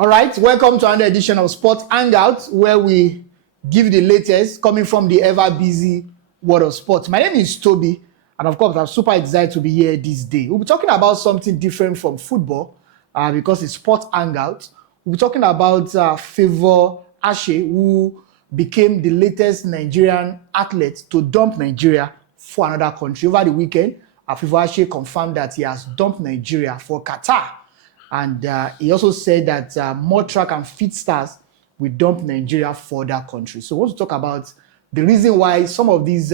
All right, welcome to another edition of Sport Hangout, where we give the latest coming from the ever-busy world of sports. My name is Toby, and of course, I'm super excited to be here this day. We'll be talking about something different from football because it's Sport Hangout. We'll be talking about Favour Ashe, who became the latest Nigerian athlete to dump Nigeria for another country. Over the weekend, Favour Ashe confirmed that he has dumped Nigeria for Qatar. And he also said that more track and field stars will dump Nigeria for that country. So we want to talk about the reason why some of these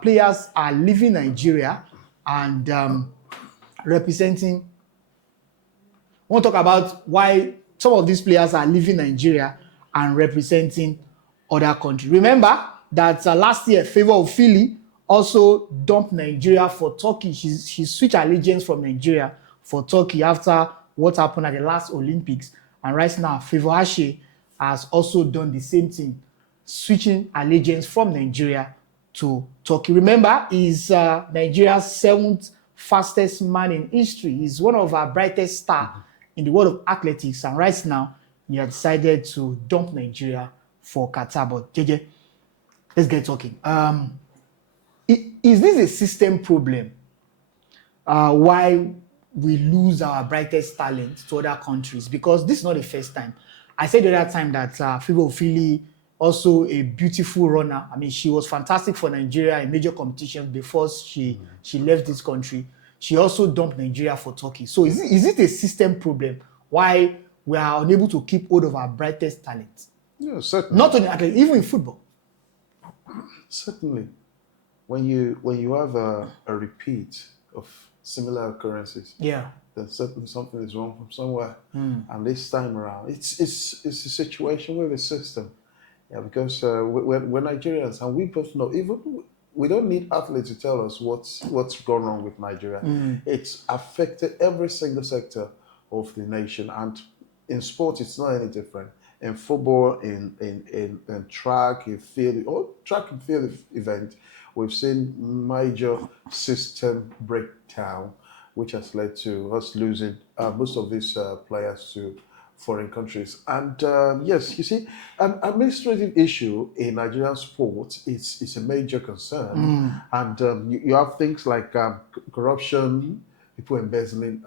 players are leaving Nigeria and representing. We want to talk about why some of these players are leaving Nigeria and representing other countries. Remember that last year, Favour Ofili also dumped Nigeria for Turkey. She switched allegiance from Nigeria for Turkey after what happened at the last Olympics. And right now, Favour Ashe has also done the same thing, switching allegiance from Nigeria to Turkey. Remember, he's Nigeria's 7th fastest man in history. He's one of our brightest stars in the world of athletics. And right now, he has decided to dump Nigeria for Qatar. But JJ, let's get talking. Is this a system problem? Why we lose our brightest talent to other countries? Because this is not the first time. I said the other time that Favour Ofili, also a beautiful runner. I mean, she was fantastic for Nigeria in major competitions before she left this country. She also dumped Nigeria for Turkey. So is it a system problem why we are unable to keep hold of our brightest talent? Yeah, certainly. Not only athletics, even in football. Certainly. When you have a repeat of similar occurrences, yeah, then certainly something is wrong from somewhere. And this time around, it's a situation with the system. Yeah, because we're Nigerians, and we both know. Even we don't need athletes to tell us what's gone wrong with Nigeria. It's affected every single sector of the nation, and in sports, it's not any different. In football, in track, in field, or track and field event, we've seen major system breakdown, which has led to us losing most of these players to foreign countries. And yes, you see, an administrative issue in Nigerian sports is a major concern. And you have things like corruption, people embezzling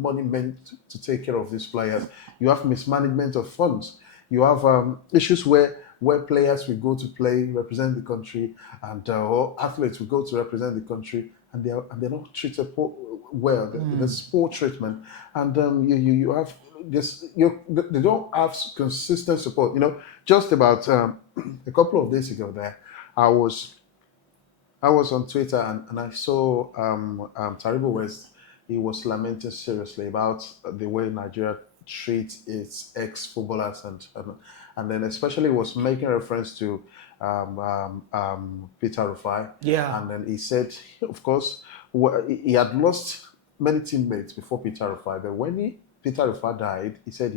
money meant to take care of these players. You have mismanagement of funds. You have issues where players will go to play, represent the country, and or athletes will go to represent the country, and they're not treated well. There's poor treatment, and you have this. They don't have consistent support. You know, just about a couple of days ago, I was on Twitter and I saw Taribo West. He was lamenting seriously about the way Nigeria treats its ex-footballers and then especially was making reference to Peter Rufai. Yeah. And then he said, of course, he had lost many teammates before Peter Rufai. But when Peter Rufai died, he said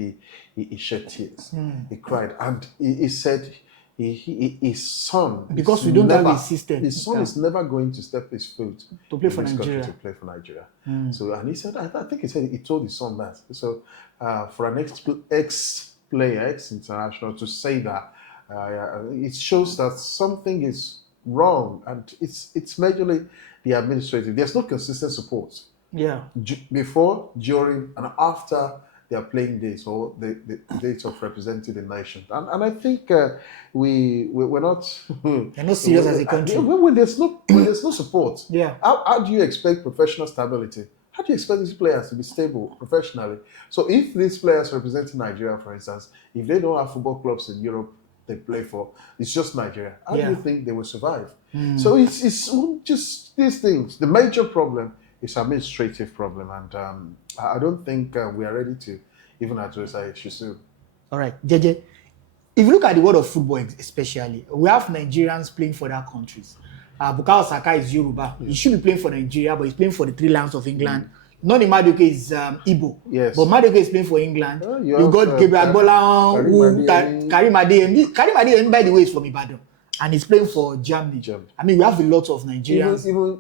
he shed tears. He cried. And he said his son, because we don't have a system. His son is never going to step his foot to play in for this country Nigeria. to play for Nigeria. So, and he said, I think he said he told his son that. So, for an ex-player, ex-international to say that, it shows that something is wrong, and it's majorly the administrative. There's no consistent support. Yeah. Before, during, and after their playing days or the dates of representing the nation, and I think we're not. They're not serious as a country. When there's no support, Yeah. How do you expect professional stability? How do you expect these players to be stable professionally? So if these players representing Nigeria, for instance, if they don't have football clubs in Europe they play for, it's just Nigeria, how do you think they will survive? So it's just these things. The major problem is administrative problem, and I don't think we are ready to even address that issue soon. All right, JJ, if you look at the world of football especially, we have Nigerians playing for their countries. Bukayo Saka is Yoruba. He should be playing for Nigeria, but he's playing for the Three Lions of England. Noni Madueke is Igbo. Yes. But Madueke is playing for England. You got Gabriel Agbola, Karim Adeyemi. Karim Adeyemi, by the way, is from Ibadan. And he's playing for Germany. I mean, we have a lot of Nigerians. Even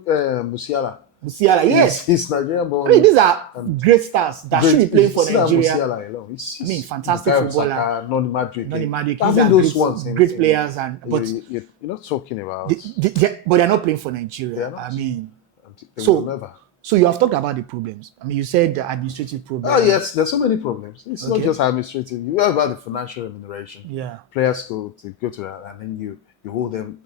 Musiala. Musiala, yes. He's Nigerian born. I mean, these are great stars that should be playing for Nigeria. Musiala alone. I mean, fantastic footballer. Noni Madrid. These Having are those ones great players, but you're not talking about. But they're not playing for Nigeria. I mean, so you have talked about the problems. I mean, you said the administrative problems. Oh yes, there's so many problems. It's not just administrative. You have about the financial remuneration. Yeah, players go to that, and then you hold them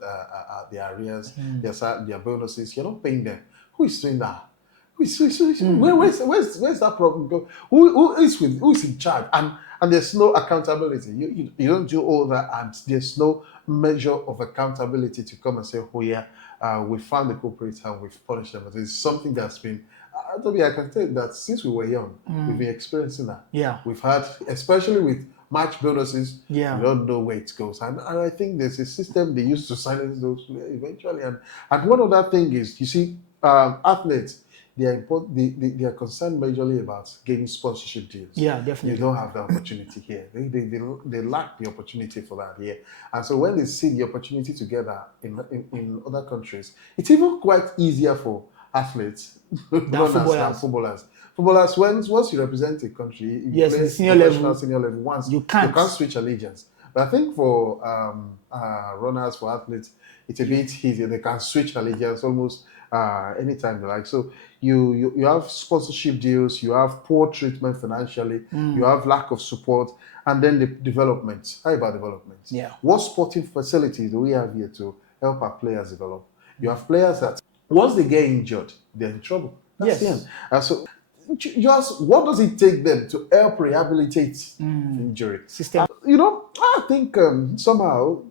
their arrears, their bonuses. You're not paying them. Who is doing that? Where's that problem go? Who's in charge? And there's no accountability. You don't do all that, and there's no measure of accountability to come and say, oh yeah, we found the culprits and we've punished them. It's something that's been, I can tell you that since we were young, we've been experiencing that. Yeah. We've had, especially with match bonuses, we don't know where it goes. And I think there's a system they used to silence those eventually. And one other thing is, you see, athletes, they are concerned majorly about getting sponsorship deals. Yeah, definitely. You don't have the opportunity here. They lack the opportunity for that here. And so when they see the opportunity together in other countries, it's even quite easier for athletes than footballers. Footballers, once you represent a country, you play senior level, once you can't switch allegiance. But I think for runners, for athletes, it's a bit easier. They can switch allegiance almost anytime they like. So you have sponsorship deals, you have poor treatment financially, you have lack of support, and then the development. How about development? Yeah. What sporting facilities do we have here to help our players develop? You have players that once they get injured, they're in trouble. That's the end. And so just what does it take them to help rehabilitate injury? System. I think somehow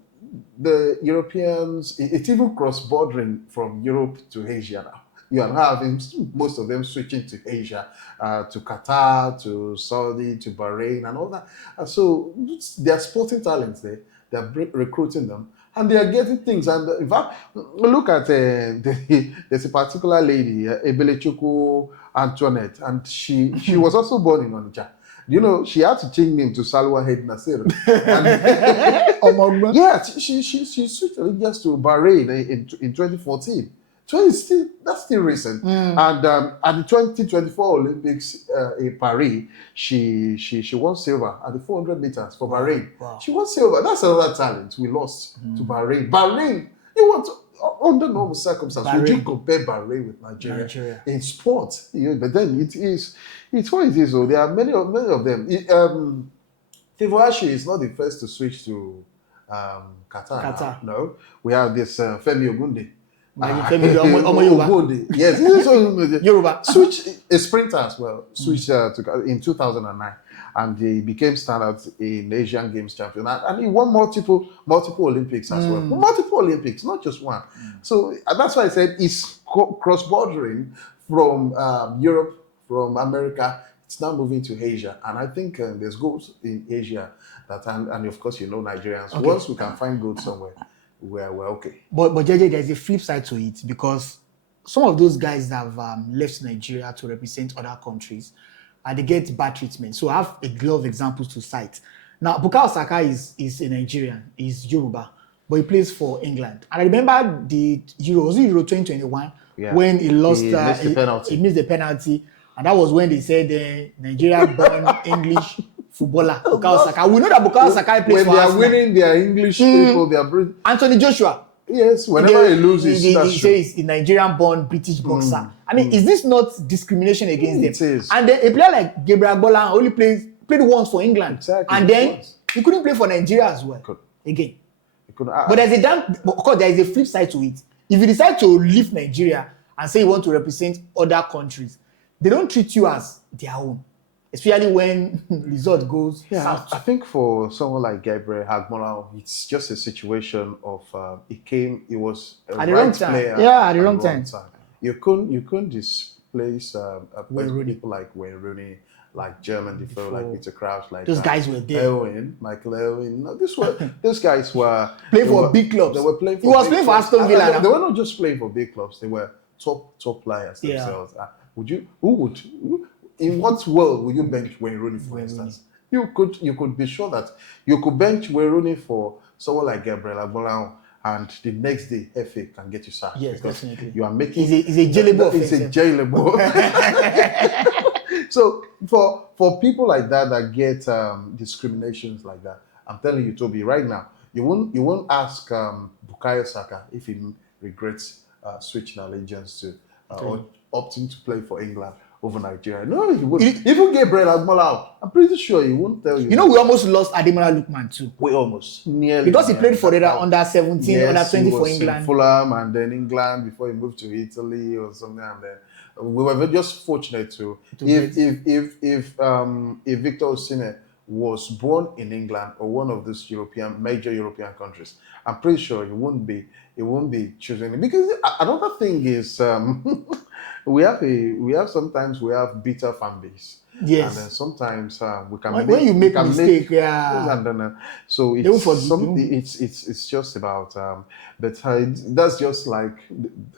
the Europeans, it's even cross-bordering from Europe to Asia now. You are having most of them switching to Asia, to Qatar, to Saudi, to Bahrain, and all that. And so they are sporting talents there. They are recruiting them, and they are getting things. And in fact, look at there's a particular lady, Ebelechuku Antoinette, and she was also born in Onitsha. She had to change name to Salwa Head Nasir. Yeah, she switched allegiance to Bahrain in 2014. So that's still recent. And at the 2024 Olympics in Paris, she won silver at the 400 meters for Bahrain. Wow. She won silver. That's another talent we lost to Bahrain. Bahrain, under normal circumstances, would you compare Bahrain with Nigeria in sport? But then it's what it is. So there are many of them. Tivoashi is not the first to switch to Qatar. No, we have this Femi Ogunde. Yes, Yoruba. Switch a sprinter as well. Switched in 2009, and he became standard in Asian Games champion, and he won multiple Olympics as well. Multiple Olympics, not just one. So that's why I said it's cross-bordering from Europe, from America. It's now moving to Asia, and I think there's goals in Asia and of course Nigerians. Okay. Once we can find gold somewhere, we're okay. But JJ, there's a flip side to it, because some of those guys that have left Nigeria to represent other countries, they get bad treatment. So I have a lot of examples to cite. Now, Bukayo Saka is a Nigerian, he's Yoruba, but he plays for England. And I remember the Euro 2021 when he lost, he missed the penalty. And that was when they said Nigeria-born English footballer, Bukayo Saka. We know that Bukayo Saka plays for Arsenal. When they are winning, they are English people, they are Anthony Joshua. Yes, whenever he loses, he says he's a Nigerian-born British boxer. I mean, is this not discrimination against them? It is. And then a player like Gabriel Bola only played once for England. Exactly. And then he couldn't play for Nigeria as well. Again. But of course, there is a flip side to it. If you decide to leave Nigeria and say you want to represent other countries, they don't treat you as their own, especially when result goes south. I think for someone like Gabriel Agbola, it's just a situation of it was a at the wrong time. At the wrong time. You couldn't displace people like Wayne Rooney, like German Defoe, like Peter Crouch, like those guys were there. Michael Owen. No, those guys were playing for big clubs. They were playing. He was playing for Aston Villa. They were not just playing for big clubs. They were top players themselves. In what world would you bench Wayne Rooney, for instance? You could be sure that you could bench Wayne Rooney for someone like Gabriel Agbola, and the next day FA can get you sacked. Yes, because definitely. you are making It's a jailable offense. It's a jailable. So for people like that get discriminations like that, I'm telling you, Toby, right now, you won't ask Bukayo Saka if he regrets switching allegiance to or opting to play for England over Nigeria. No, he wouldn't. Even Gabriel Agmola, I'm pretty sure he won't tell you. You know, we almost lost Ademola Lookman too. We almost nearly, because he played for the under 17, yes, under 20 he for was England. In Fulham and then England before he moved to Italy or something, and then we were just fortunate to if Victor Osimhen was born in England or one of these major European countries, I'm pretty sure he won't be choosing, because another thing is we have sometimes we have bitter fan base. Yes. And then sometimes we can when you make a mistake, so it's just about but that's just like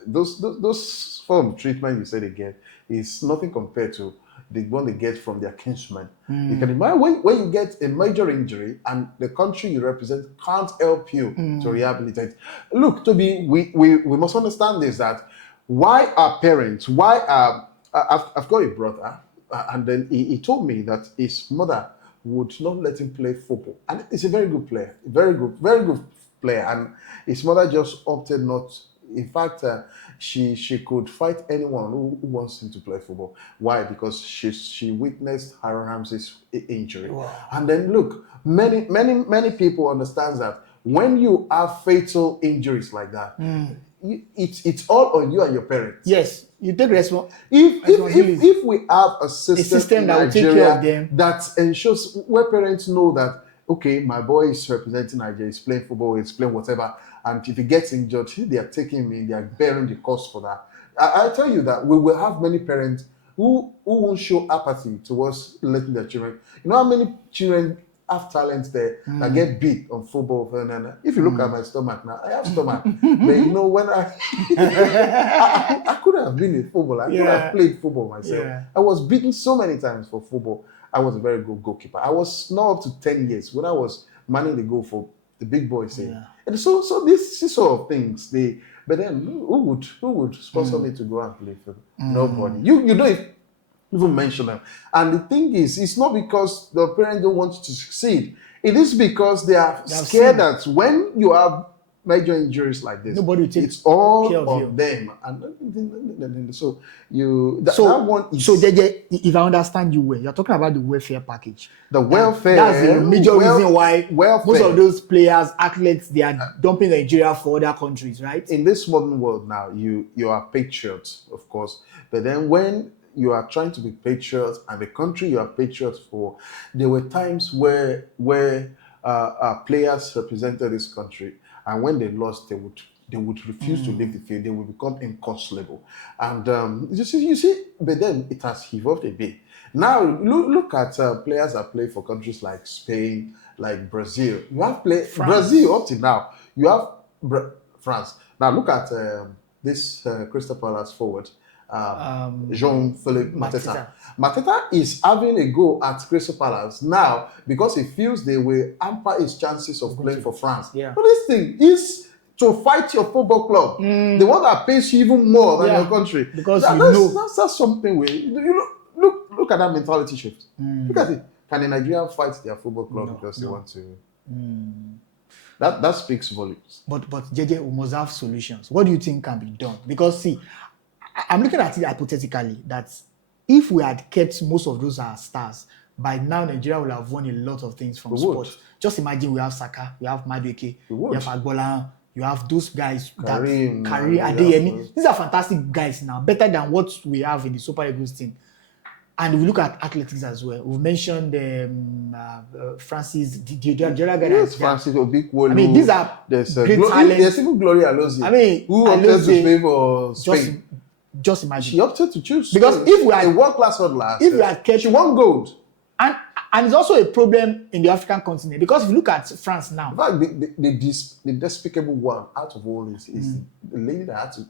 those form of treatment you say they get is nothing compared to the one they get from their kinsmen. You can imagine when you get a major injury and the country you represent can't help you to rehabilitate. Look, Toby, we must understand this, that why our parents, I've got a brother, and then he told me that his mother would not let him play football. And he's a very good player, very good player. And his mother just opted not. In fact, she could fight anyone who wants him to play football. Why? Because she witnessed Aaron Ramsey's injury. Wow. And then look, many people understand that when you have fatal injuries like that, it's all on you and your parents. Yes, you take responsibility. If we have a system in that will take care of them, that ensures where parents know that, okay, my boy is representing Nigeria, he's playing football, he's playing whatever, and if he gets injured, they are taking me, they are bearing the cost for that. I tell you that we will have many parents who won't show apathy towards letting their children. You know how many children have talents there that get beat on football. And if you look at my stomach now, I have stomach. But you know, when I could have been a footballer, I could have played football myself. Yeah. I was beaten so many times for football. I was a very good goalkeeper. I was not up to 10 years when I was manning the goal for the big boys. And so this sort of things, but then who would sponsor me to go and play for them? Nobody. You don't even mention them. And the thing is, it's not because the parents don't want you to succeed. It is because they are scared that when you have major injuries like this, nobody will take it's all care of them. And so JJ, if I understand you well, you're talking about the welfare package. The welfare. That's the major reason why welfare. Most of those players, athletes, they are dumping Nigeria for other countries, right? In this modern world now, you are patriots, of course. But then when you are trying to be patriots and the country you are patriots for, there were times where players represented this country, and when they lost, they would refuse to leave the field. They would become inconsolable. And you see, but then it has evolved a bit. Now look at players that play for countries like Spain, like Brazil. You have Brazil up to now. You have France. Now look at this Crystal Palace forward. Jean-Philippe Mateta. Mateta is having a go at Crystal Palace now because he feels they will hamper his chances of playing for France. Yeah. But this thing is to fight your football club, the one that pays you even more than your country. Because that's something look at that mentality shift. Look at it. Can a Nigerian fight their football club because they want to? That speaks volumes. But JJ, we must have solutions. What do you think can be done? Because see, I'm looking at it hypothetically that if we had kept most of those stars, by now Nigeria will have won a lot of things from sports. Just imagine we have Saka, we have Madueke, we have Agbola, you have those guys, Karim, Adeyemi. These are fantastic guys now, better than what we have in the Super Eagles team. And we look at athletics as well. We've mentioned Francis, the other guy. Yes, Francis Obikwolu. I mean, these are great talents. There's even Gloria Alozie. I mean, who opted to play for Spain. Just imagine. She opted to choose because Spain. If we had a world-class hurdler, if we had kept, she won gold. And it's also a problem in the African continent because if you look at France now, in fact, the despicable one out of all this is the lady that had to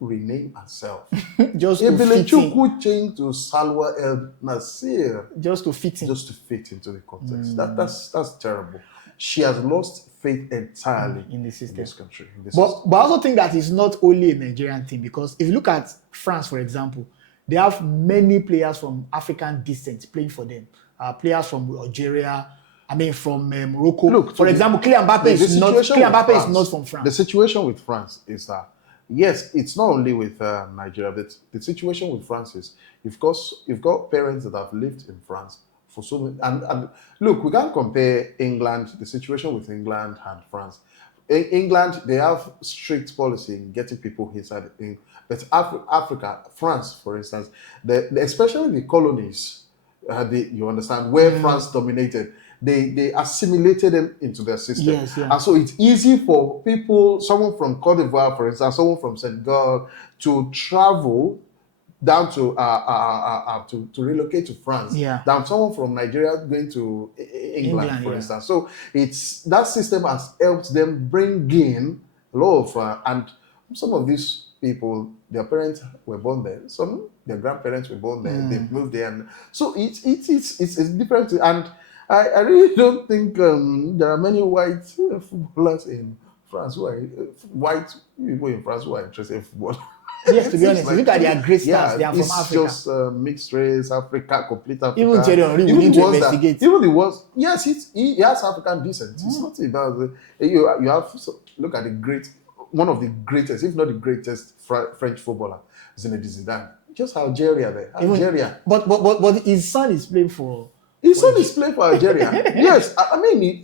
rename herself. Just to fit in. Changed to Salwa El Nasir. Just to fit in. Just to fit into the context. That's terrible. She has lost faith entirely in the in system. this country. In this system. But I also think that it's not only a Nigerian thing, because if you look at France, for example, they have many players from African descent playing for them. Players from Algeria, from Morocco. Look, for example, Kylian Mbappe is not from France. The situation with France is that, yes, it's not only with Nigeria, but the situation with France is you've got parents that have lived in France for so many, and look, we can't compare England, the situation with England and France. In England, they have strict policy in getting people inside the thing. But Africa, France, for instance, especially the colonies, you understand, where France dominated, they assimilated them into their system. Yes, yeah. And so it's easy for people, someone from Cote d'Ivoire, for instance, someone from Senegal, to travel down to relocate to France. Yeah. Than someone from Nigeria going to England, for instance. So it's that system has helped them bring in a lot of and some of these people, their parents were born there. Some their grandparents were born there. They moved there, and so it's different. And I really don't think there are many white footballers in France who are white people in France who are interested in football. Yes, to be honest, look at their great stars. They are from Africa. It's just mixed race, Africa, complete Africa. Even Thierry Henry, we need to investigate. Even the ones, yes, he has African descent. It's not about you have look at one of the greatest, if not the greatest, French footballer, Zinedine Zidane. Just Algeria there. Algeria. But his son is playing for. His son is playing for Algeria. Yes,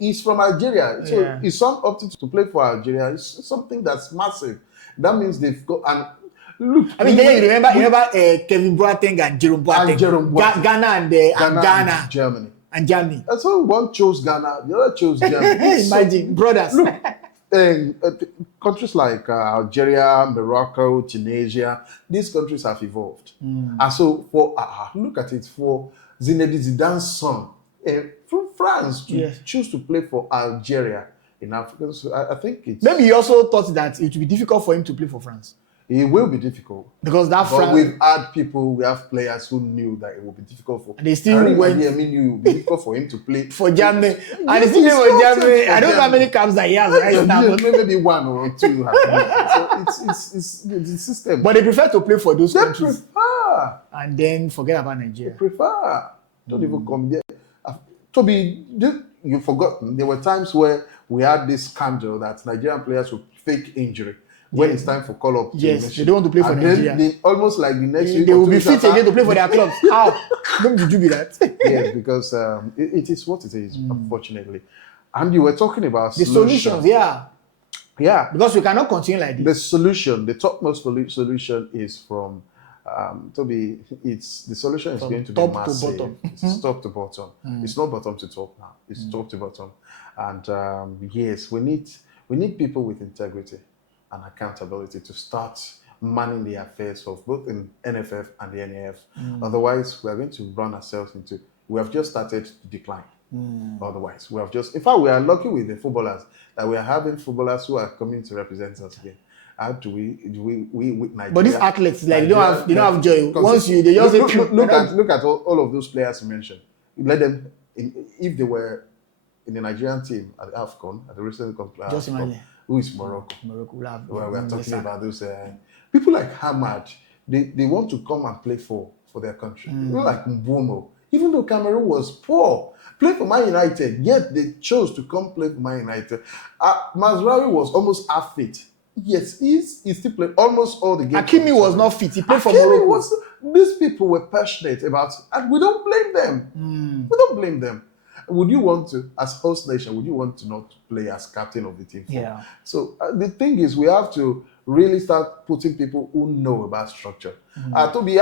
he's from Algeria. So his son opted to play for Algeria. It's something that's massive. That means they've got and. Look, you remember Kevin Boateng and Jerome Boateng. Ghana and Ghana, Germany. And Germany. And so one chose Ghana, the other chose Germany. Imagine, brothers. Look, countries like Algeria, Morocco, Tunisia, these countries have evolved. And so look at it, for Zinedine Zidane's son from France to choose to play for Algeria in Africa. So I think it's... Maybe he also thought that it would be difficult for him to play for France. It will be difficult. Because we've had we have players who knew that it would be difficult for him. And they still went. It would be difficult for him to play for Germany. And they still play for Germany. I don't know how many caps that he has right now. Maybe one or two. So it's the system. But they prefer to play for those countries. They prefer. And then forget about Nigeria. They prefer. Don't even come there. Toby, you forgot. There were times where we had this scandal that Nigerian players would fake injury. When it's time for call-up. Yes, they don't want to play for Nigeria. They almost like the next week. They will be fit again to play for their clubs. How? When did you be that? Yes, because it is what it is, unfortunately. And you were talking about the solutions. Yeah. Because we cannot continue like this. The solution, the topmost solution is from Toby. The solution is going to be massive. To bottom. It's top to bottom. It's not bottom to top now. It's top to bottom. And yes, we need people with integrity and accountability to start manning the affairs of both in NFF and the NAF. Otherwise, we are going to run ourselves into, we have just started to decline. Otherwise, in fact, we are lucky with the footballers that we are having footballers who are coming to represent us again. How do we Nigeria? But these athletes, like, they don't have joy. Once they just look at all of those players you mentioned. Let them, if they were in the Nigerian team at AFCON, at the recent just imagine. Who is Morocco? Morocco. We are talking about those people like Hamad. They want to come and play for their country. People like Mbumo, even though Cameroon was poor, played for Man United, yet they chose to come play for Man United. Mazraoui was almost half fit. Yes, he still played almost all the games. Hakimi was not fit. He played for Morocco. These people were passionate about it, and we don't blame them. We don't blame them. Would you want to, as host nation, would you want to not play as captain of the team? Yeah. So the thing is, we have to really start putting people who know about structure. Toby,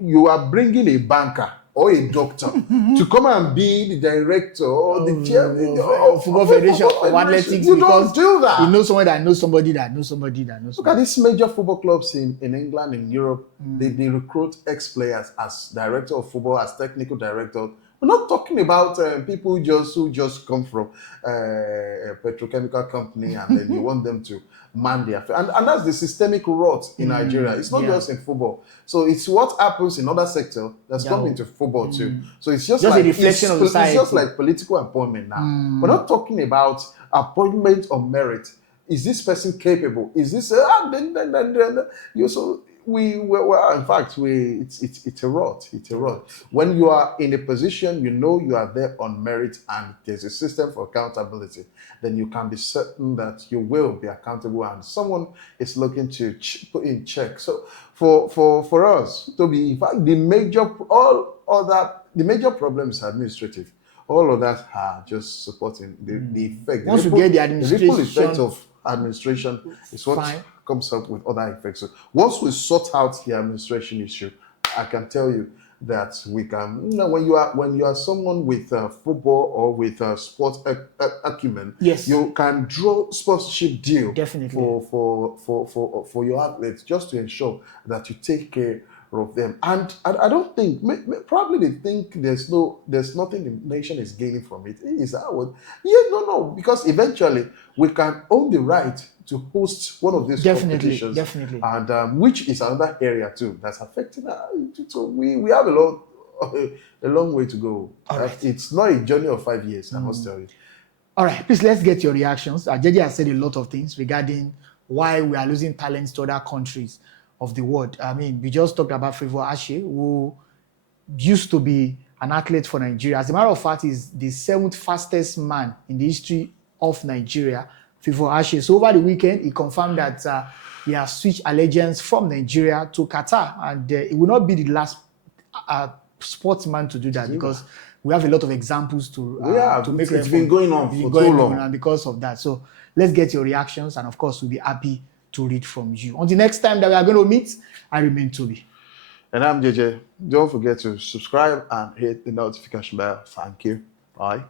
you are bringing a banker or a doctor to come and be the director or the chairman of Football Federation or athletics. You don't do that. You know someone that knows somebody that knows somebody that knows somebody. Look at these major football clubs in England, in Europe. They recruit ex-players as director of football, as technical director. We're not talking about people who just come from a petrochemical company and then you want them to man their and that's the systemic rot in Nigeria. It's not just in football. So it's what happens in other sectors that's come into football too. So it's just like a reflection of society. It's just like political appointment now. We're not talking about appointment on merit. Is this person capable? Is this then you so in fact it's a rot. It's a rot. When you are in a position, you know you are there on merit and there's a system for accountability, then you can be certain that you will be accountable and someone is looking to put in check. So for us to be, in fact, the major problem is administrative. All of that are just supporting the effect. Once you get the administration, the ripple effect of administration is what comes up with other effects. So once we sort out the administration issue, I can tell you that we can. When you are someone with football or with sports acumen, yes, you can draw sponsorship deal definitely for your athletes just to ensure that you take care of them. And I don't think, probably they think there's nothing the nation is gaining from it. Is that what? Yeah, no, because eventually we can own the right to host one of these competitions. Definitely. And which is another area too that's affecting us. So we have a long way to go. Right. It's not a journey of 5 years, I must tell you. All right, please, let's get your reactions. JJ has said a lot of things regarding why we are losing talents to other countries of the world. I mean, we just talked about Favour Ashe, who used to be an athlete for Nigeria. As a matter of fact, he's the 7th fastest man in the history of Nigeria, Favour Ashe. So over the weekend, he confirmed that he has switched allegiance from Nigeria to Qatar, and it will not be the last sportsman to do that, because we have a lot of examples to make. It's been going on for too long, and because of that. So let's get your reactions, and of course, we'll be happy to read from you. Until next time that we are going to meet, I remain Toby. And I'm JJ. Don't forget to subscribe and hit the notification bell. Thank you. Bye.